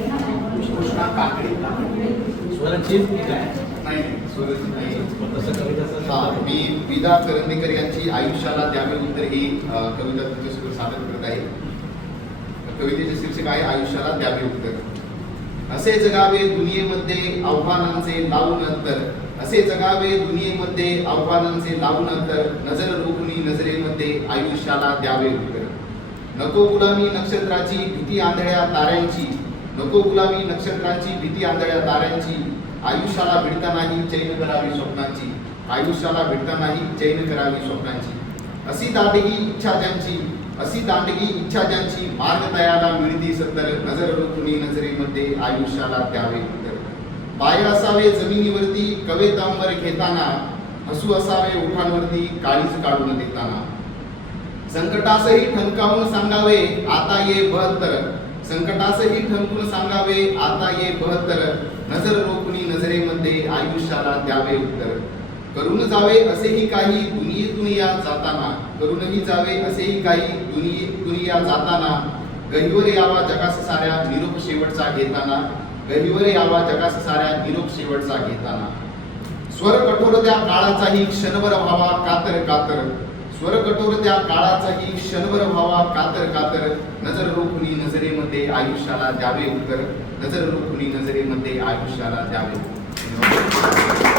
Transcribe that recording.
कृष्णा काकडे स्वराची नाही स्वराची नाही. तसं कविता हा, मी विदा करंदीकर यांची आयुष्याला द्यावे उत्तर ही कविता तुमच्यासमोर सादर करत आहे. कवितेचे शीर्षक आहे आयुष्याला द्यावे उत्तर. असे जगावे दुनियेमध्ये आव्हानांचे लावून अंतर, असे जगावे दुनियेमध्ये आव्हानांचे लावून अंतर, नजर रोखुनी नजरेमध्ये आयुष्याला द्यावे उत्तर. नको गुलामी नक्षत्राची भीती आंधळ्या ताऱ्यांची, नको गुलामी नक्षत्रांची भीती आंधळ्या ताऱ्यांची, आयुष्याला भिडता नाही चैन करावी स्वप्नांची, आयुष्याला भिडता नाही चैन करावी स्वप्नांची. अशी दांडगी इच्छा ज्यांची, अशी दांडगी इच्छा ज्यांची, मार्ग तयाला मिळती सत्तर, नजर रोखुनी नजरेमध्ये आयुष्याला द्यावे उत्तर. पाय असावे जमिनीवरती कवेतांवर घेताना, हसू असावे ओठांवरती काळीज काढून देताना. संकटासही ठणकावून सांगावे आता ये बहत्तर, संकटासही ठणकून सांगावे आता ये बहत्तर, नजर रोखुनी नजरेमध्ये आयुष्याला द्यावे उत्तर. करून जावे असेही काही दुनियेतून या जाताना, करूनही जावे असेही काही दुनियेतून या जाताना, गहिवर यावा जगास साऱ्या निरोप शेवटचा घेताना, गहिवर यावा जगास साऱ्या निरोप शेवटचा घेताना. स्वर कठोर त्या काळाचाही क्षणभर व्हावा कातर कातर, स्वर कठोर त्या काळाचाही क्षणभर व्हावा कातर कातर, नजर रोखुनी नजरेमध्ये आयुष्याला द्यावे उत्तर, नजर रोखुनी नजरेमध्ये आयुष्याला द्यावे उत्तर.